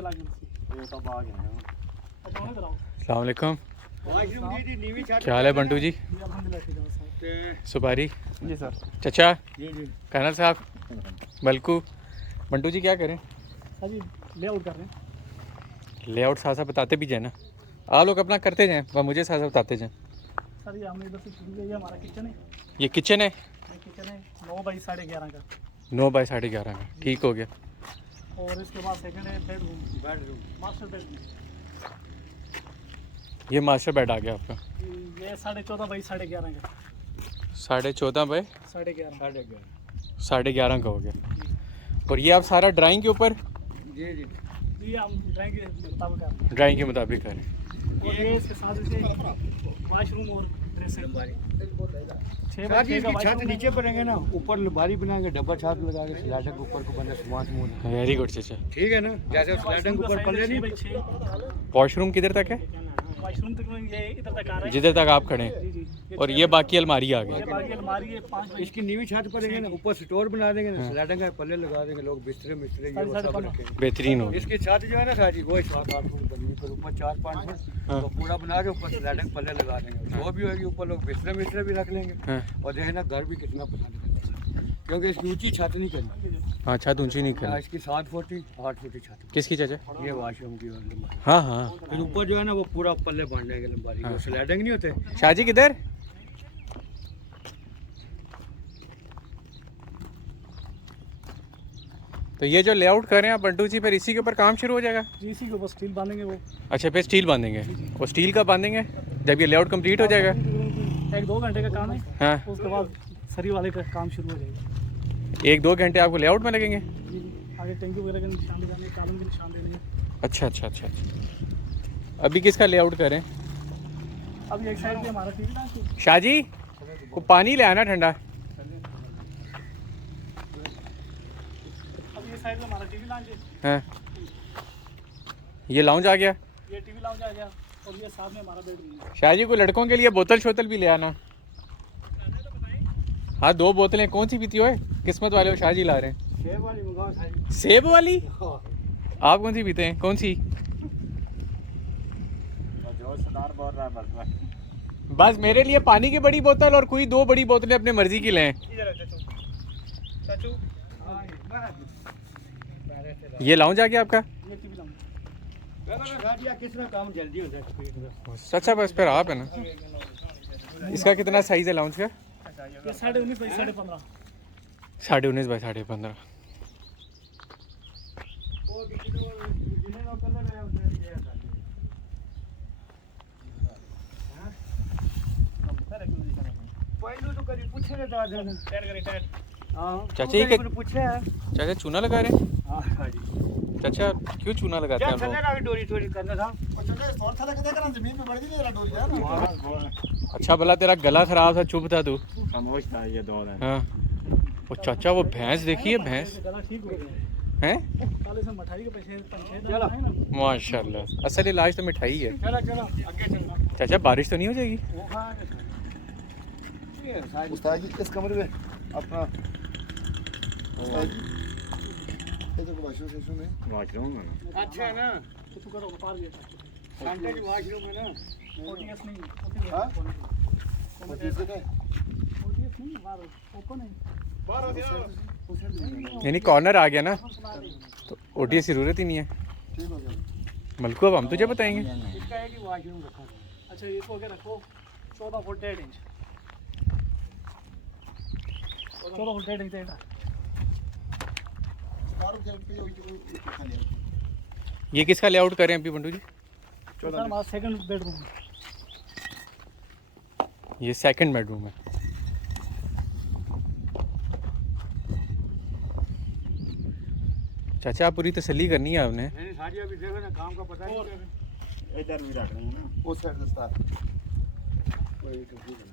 से लाके ये तो बाग है। अच्छा मैं कराऊं। अस्सलाम वालेकुम। क्या हाल है बंटू जी? अल्हम्दुलिल्लाह ठीक है सर। सुपारी जी सर। चचा जी जी कर्नल साहब बल्कू बंटू जी क्या करें? सर जी लेआउट कर रहे हैं। लेआउट साथ साथ बताते भी जाए ना, आप लोग अपना करते जाएं वह मुझे साथ साथ बताते जाएं। सर ये हमने इधर से शुरू किया, ये हमारा किचन है। ये किचन है, ये किचन है 9 बाई 11.5 का 9 बाई 11.5 का, ठीक हो गया। और इसके बाद सेकंड है बेडरूम मास्टर बेडरूम। ये मास्टर बेड आ गया आपका, ये 14.5 बाई 11.5 का 14.5 बाई 11.5 11.5 का हो गया। और ये आप सारा ड्राइंग के ऊपर जी जी ये हम ड्राइंग के मुताबिक कर रहे हैं। ड्राइंग के मुताबिक करें। और ये इसके साथ इसे वाशरूम और ड्रेसिंग बारी 6 की छत नीचे पड़ेंगे ना, ऊपर बारी बनाएंगे, डब्बा छत लगा के स्लाइडर के ऊपर को बंदा सामान वेरी गुड चचा। ठीक है ना, जैसे स्लाइडर के ऊपर पल्ले नहीं। वॉशरूम किधर तक है? वाशरूम तक ये इधर तक आ रहा है जिधर तक आप खड़े हैं। जी जी। और ये बाकी अलमारी आ ये गई। बाकी अलमारी है 5 बाई इसकी नीवी छत पड़ेंगे ना, ऊपर स्टोर बना देंगे ना, स्लाइडर के पल्ले लगा देंगे, लोग बिस्तरे मिस्त्री ये वो सब रखेंगे। बेहतरीन हो इसकी छत जो है ना सारी वो 7-8 फुट बनी, फिर ऊपर 4-5 फुट तो पूरा बना के ऊपर स्लाइडर के पल्ले लगा देंगे। जो भी होगी ऊपर लोग बिस्तरे मिस्त्री भी रख लेंगे। हाँ। और जो है ना घर भी कितना पसंद करता है, क्योंकि इसकी ऊंची छत नहीं करनी। हाँ, छत ऊंची नहीं करनी। इसकी 7 फुट 8 फुट की छत, किसकी चाचा? ये वाशरूम की लंबाई। हाँ हाँ। फिर ऊपर जो है ना वो पूरा पल्ले बांध देंगे लंबाई, वो स्लाइडिंग नहीं होते। शाहजी किधर? तो ये जो लेआउट कर रहे हैं आप बंटू जी, फिर इसी के ऊपर काम शुरू हो जाएगा? जी इसी के ऊपर स्टील बांधेंगे वो। अच्छा, फिर स्टील बांधेंगे। और स्टील का बांधेंगे जब ये लेआउट कंप्लीट हो जाएगा? 1-2 घंटे का काम है। हाँ, उसके बाद सरी वाले का काम शुरू हो जाएगा। 1-2 घंटे आपको लेआउट में लगेंगे? जी जी। आगे टैंकी वगैरह के निशान लगाने, कॉलम के निशान देने। अच्छा अच्छा अच्छा अच्छा। अभी किसका लेआउट कर रहे हैं? अब एक साइड पे हमारा टीवी ना शाहजी को पानी ले आना ठंडा। अब ये साइड पे हमारा टीवी लॉन्च है। हाँ, ये लाउंज आ गया। ये टीवी लॉन्च आ गया और ये साथ में हमारा बेडरूम है। शाहजी को लड़कों के लिए बोतल शोतल भी ले आना। हाँ, 2 बोतलें कौन सी पीती हो? किस्मत वाले हो, शाहजी ला रहे हैं। सेब वाली मंगाओ सारी। सेब वाली? आप कौन सी पीते हैं? कौन सी? बस मेरे लिए पानी की बड़ी बोतल और कोई 2 बड़ी बोतलें अपने मर्जी की लें। ये लाउंज आ गया आपका? ये टीवी लॉन्च। कितना काम जल्दी हो जाए। अच्छा, बस फिर आप है ना। इसका कितना साइज है लाउंज का? ये 19.5 बाई 15.5। 19.5 बाई 15.5। पहले तो कभी पूछे ना दादा ने। हां चाचा ये पूछे है। चाचा चूना लगा रहे हैं? हां जी। चाचा क्यों चूना लगाते हैं चल आप चल डोरी थोड़ी करना था। जमीन पे पड़ गई डोरी यार। लोग? अच्छा भला तेरा गला खराब था, चुप था तू। समझता है ये 2 दिन। हाँ। वो चाचा वो भैंस देखिए, भैंस गला ठीक हो गया। हैं? काले से मठाई के पैसे चलो। है ना। माशाल्लाह, असल इलाज तो मिठाई है। चलो चलो आगे चलना। चाचा बारिश तो नहीं हो जाएगी? वो हां ये सारी उस्ताद जी इस कमरे में अपना उस्ताद जी इधर को वाशरूम सेक्शन में वॉशरूम है ना। अच्छा है ना। तो तू करो पार गया। सेंटर की वॉशरूम है ना। ओटीएस नहीं। हाँ? और तीसरे का ओटीएस नहीं बाहर ओपन है। बाहर हो जाओ। यानी कॉर्नर आ गया ना, तो ओटीएस की जरूरत ही नहीं है। ठीक हो गया। मलकू अब हम तुझे बताएंगे। इसका है कि वॉशरूम रखा। अच्छा इसको आगे रखो 14 फुट 1.5 इंच। 14 फुट 1.5 इंच है। बाहर के पे ये खाली है। ये किसका लेआउट कर रहे हैं अभी बंटू जी? सर हमारा सेकंड बेडरूम है। ये सेकंड बेडरूम है। चाचा आप पूरी तसल्ली करनी है आपने। नहीं सारी अभी देखो ना काम का पता नहीं। इधर भी रख रहे हैं ना। उस साइड से उस्ताद वही तो ठीक है।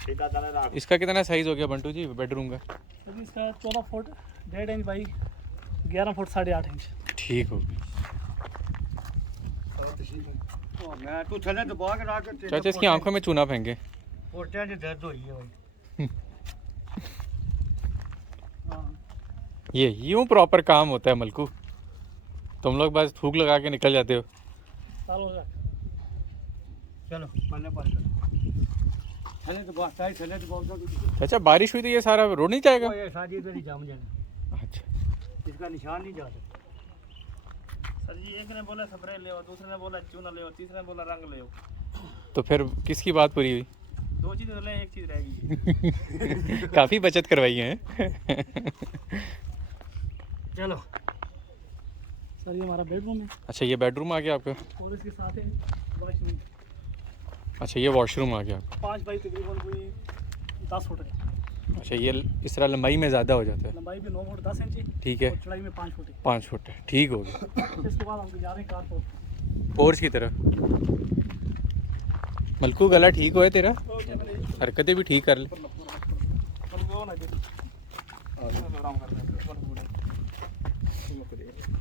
सीधा चले रहा। इसका कितना साइज हो गया बंटू जी बेडरूम का? अभी इसका 14 foot 1.5 inch by 11 foot 8.5 inch. ठीक हो गया। और तो ठीक है। मैं तू थले दबा के ला के चाचा इसकी आंखों में चूना फेंके। पोटियां च दर्द हुई है भाई। ये यूं प्रॉपर काम होता है मलकू, तुम लोग बस थूक लगा के निकल जाते हो। सालों से चलो पल्ले पर थले दबा साई थले दबा तो चाचा बारिश हुई तो ये सारा रोड नहीं जाएगा? ये साजी इधर ही जम जाना, अच्छा इसका निशान नहीं जा सकता। सर जी, एक ने बोला स्प्रे ले, दूसरे ने बोला चूना ले, तीसरे ने बोला रंग ले। तो फिर किसकी बात पूरी हुई? 2 चीज़ें ले, एक चीज़ रहेगी। काफ़ी बचत करवाई है। चलो सर ये हमारा बेडरूम है अच्छा ये बेडरूम आ गया आपका? और इसके साथ है वॉशरूम। अच्छा ये वॉशरूम आ गया आपका। 5 बाई तकरीबन कोई 10 फुट है। अच्छा ये इस तरह लंबाई में ज़्यादा हो जाता है। लंबाई भी 9 फुट 10 इंच है। ठीक है। और चौड़ाई में 5 फुट है। 5 फुट है, ठीक हो गया। इसके बाद हम जा रहे हैं कार पोर्च की तरफ। मलकू गला ठीक हुआ है तेरा? हरकतें भी ठीक कर ले।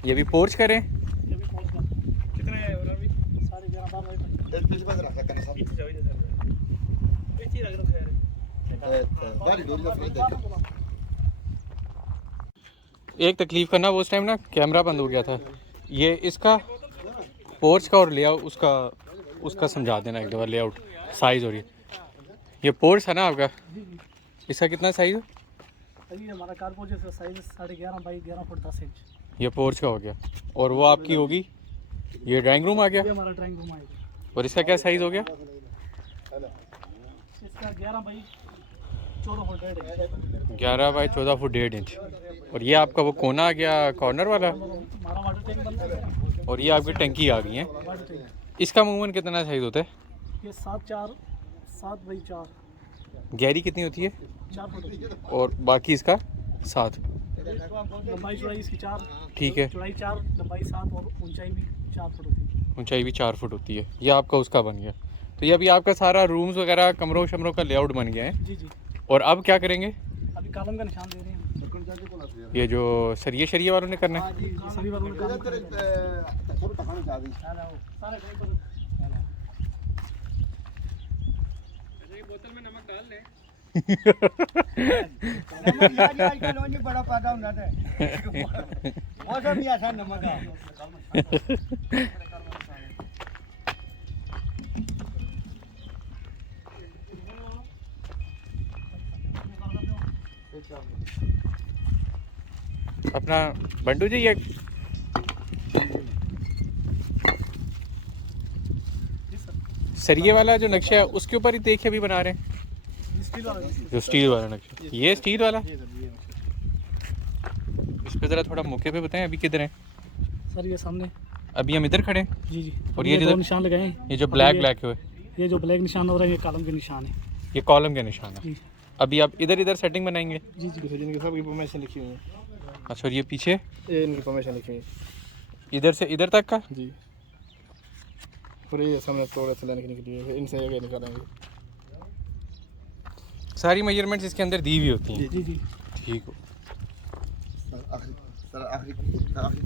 ये भी पोर्च करें? कितने है और अभी 11:30 12 बजे तक। पीछे बस रखा करना सब पीछे जाओ इधर सर। एक चीज रख है। बारी डोरी का फ्रेज देख। एक तकलीफ करना, वो उस टाइम ना कैमरा बंद हो गया था। ये इसका पोर्च का और लेआउट उसका समझा देना एक दफ़ा, लेआउट साइज़। और ये पोर्च है ना आपका, इसका कितना साइज़ है? अभी हमारा कार पोर्च का साइज 11.5 बाई 11 फुट 10 इंच। ये पोर्च का हो गया। और वो आपकी होगी, ये ड्राइंग रूम आ गया। ये हमारा ड्राइंग रूम आएगा। और इसका क्या साइज़ हो गया? इसका 11 by 14 foot 1.5 inch. 11 by 14 foot 1.5 inch. और ये आपका वो कोना आ गया कॉर्नर वाला। हमारा वाटर टैंक बन रहा है। और ये आपकी टंकी आ गई है। वाटर टैंक इसका मूवमेंट कितना साइज़ होता है? ये 7 बाई 4 गहरी कितनी होती है? 4 फुट होती है। और बाकी इसका 7। लंबाई चौड़ाई इसकी 4, ठीक है। चौड़ाई 4, लंबाई 7 और ऊंचाई भी 4 फुट होती है। ऊंचाई भी 4 फुट होती है। ये आपका उसका बन गया। तो ये अभी आपका सारा रूम्स वगैरह कमरों शमरों का लेआउट बन गया है। जी जी। और अब क्या करेंगे? अभी कॉलम का निशान दे रहे हैं। ये जो सरिये शरिये वालों ने करना है? सभी वालों ने काम तेरे थोड़ा टकाने जा दी। सारे ड्राइंग पर नमक आजकल नहीं बड़ा पैदा होना था। मौसम भी ऐसा नमक आ। अपना बंटू जी, ये सरिये वाला जो नक्शा है उसके ऊपर ही देखिए अभी बना रहे हैं। स्टील वाला जो स्टील वाला नक्शा, ये स्टील वाला। इस पे ज़रा थोड़ा मौके पे बताएं अभी किधर है? सर ये सामने। अभी हम इधर खड़े हैं। जी जी। और ये दो जिधर निशान लगाए हैं। ये जो ब्लैक ब्लैक हुए, ये जो ब्लैक निशान हो रहा है ये कॉलम के निशान है। ये कॉलम के निशान है। जी अभी आप इधर इधर सेटिंग बनाएंगे? जी जी। जिनकी सब इंफॉर्मेशन लिखी हुई है, अच्छा। और ये पीछे ये इनकी इंफॉर्मेशन लिखी हुई है इधर से इधर तक का? जी। पूरे सामने तोड़े से लेने के लिए इनसे ये निकालेंगे। सारी मेजरमेंट्स इसके अंदर दी हुई होती हैं। जी जी। ठीक हो। सर आखिरी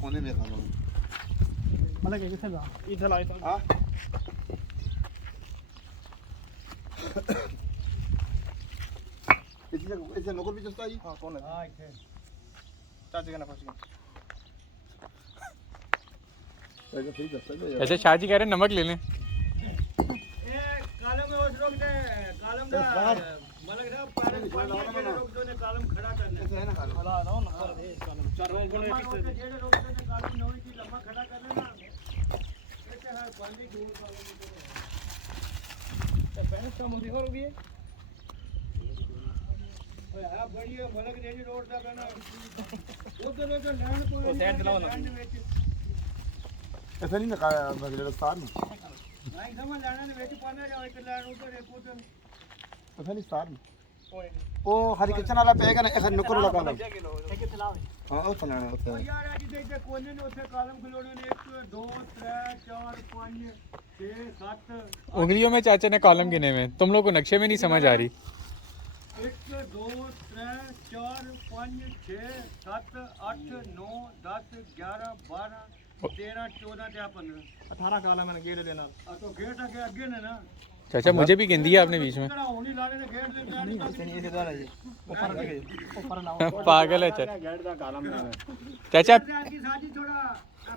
कोने में खाना है। मतलब कैसे ला इधर लाए तो हां इसे नौकर भी चलता है। हां कौन है? हां इधर चाचा का ना पहुंच गया। ऐसे ठीक है सर। ऐसे शाहजी कह रहे हैं नमक ले लें। ए कॉलम में उस रोक दे, कॉलम का मलक साहब पानी के रोक दो ने कॉलम खड़ा करना ऐसे है ना खाना। हला ना ना दे कॉलम 4 बार गुणे जेड़े रोक दे ने कॉलम नौरी की लंबा खड़ा करना ना। ऐसे है पानी दूर कॉलम तो पहले काम हो गई है। ओए हां बढ़िया मलक जेडी रोड दा करना उधर उधर लैंड को साइड दिलाओ ना। ऐसा नहीं ना मतलब सार में नहीं समझ लैंड ने वेच पाना जाओ एक लैंड उधर एक उधर ऐसा नहीं सार में ओ हरी किचन वाला पेगा ना ऐसा नौकर वाला काम एक खिलाओ हां वो चलाना होता है। यार आज इधर कोने ने उसे कॉलम खिलोड़े ने 1 2 3 4 5 6 7 उंगलियों में चाचा ने कॉलम गिने हुए हैं। तुम लोग को नक्शे में नहीं समझ आ रही। 1 2 3 4 5 6 7 8 9 10 11 12 13 14 ਤੇ 15 18 ਕਾਲਾ मैंने गेट लेना ਆ तो गेट आगे आगे ने ना चाचा मुझे भी गिन दिया आपने बीच में ਕਿਹੜਾ ਹੋਣੀ ਲਾਣੇ ਦੇ गेट ਦੇ गाड़ी का ये सीधा है ऊपर ना पागल है चाचा गेट का कालम ना चाचा की साजी थोड़ा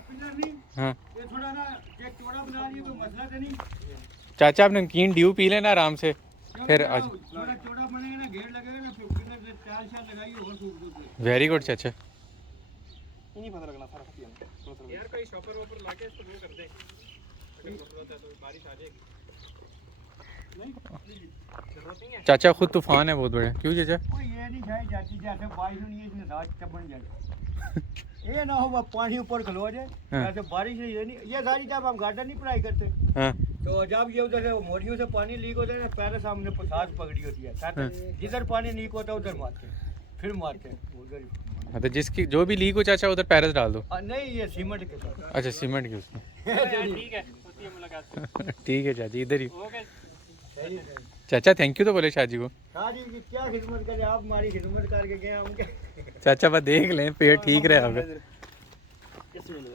पिलर नहीं हाँ ये थोड़ा ना एक चौड़ा बना लिए कोई मसला तो नहीं चाचा आप नमकीन ड्यू पी लेना आराम से फिर आज थोड़ा चौड़ा बनेगा ना गेट लगेगा ना फिर पिलर से चार चार लगाइए और खूब वेरी गुड चाचा नहीं पता लगना सारा यार कोई शॉपर वॉपर लाके इसको वो कर दे अगर जरूरत है तो बारिश आ जाएगी नहीं जरूरत नहीं है चाचा खुद तूफान है बहुत बड़े क्यों चाचा कोई ये नहीं जाए जाती जैसे बारिश होनी है इसमें रात चपन जाए ये ना हो वो पानी ऊपर खलो जाए हाँ। जैसे बारिश है ये नहीं ये सारी जब हम गार्डन नहीं पढ़ाई करते हाँ तो जब ये उधर से मोरियों से पानी लीक होता है ना पहले सामने सांस पकड़ी होती है हाँ। जिधर पानी लीक होता है उधर मारते हैं फिर मारते हैं उधर ही। हाँ, तो जिसकी जो भी लीक हो चाचा उधर पैरस डाल दो नहीं ये सीमेंट के साथ अच्छा सीमेंट की उसमें ठीक है होती है मुलाकात ठीक है चाची इधर ही ओके सही है। चाचा थैंक यू तो बोले शाह जी को हाँ जी की क्या खिदमत करे आप हमारी खिदमत करके गए हम क्या चाचा बस देख लें पेड़ ठीक रहे आपका इसमें ले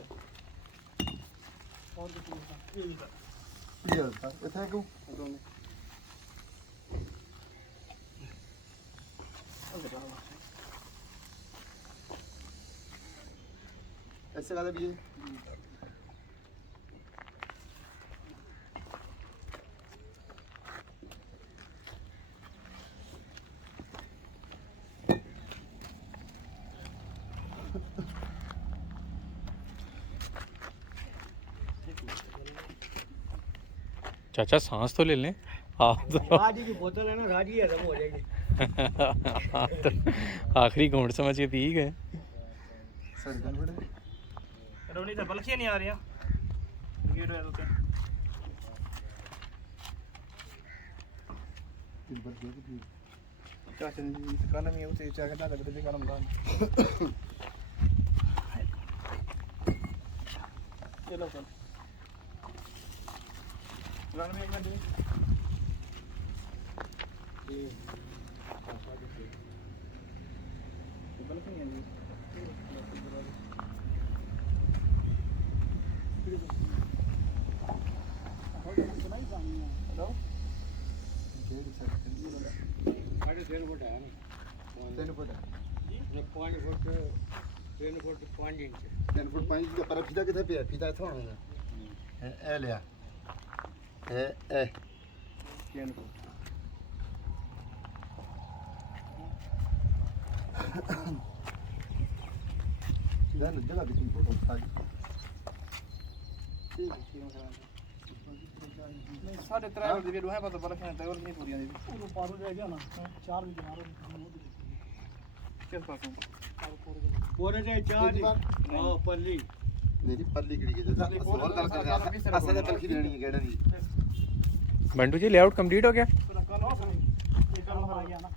और कुछ नहीं ये था इतना क्यों ऐसे वाला भी है चाचा सांस तो ले लें आप तो राजी की बोतल है ना राजी हजम हो जाएगी आप तो आखिरी घूंट समझ के पी गए सर बड़े रोनी तो बल्कि नहीं आ रही गेट है तो दिन भर देख भी चाचा जी काला में उसे चाचा का लग रहा है काला में चलो चल रन में एक मिनट बल्कि नहीं है हेलो डेढ़ सर साढ़े 3 फुट है ना 3 फुट है 5 फुट 3 फुट 5 इंच 3 फुट 5 का पर फीता किथे पे फीता इथों होना ए लिया ए 3 फुट सीधा जगह भी तुम फोटो उठा ठीक है नहीं 3.5 वीडियो है पर बल्कि नहीं पूरी आनी वो पार हो जाएगा ना 4 भी मारो किस पास पूरे से 4 हां पल्ली मेरी पल्ली किड़ी के जैसा और दल कर असल बल्कि देनी है गेड़ा दी बंटू जी लेआउट कंप्लीट हो गया कल हो गया ना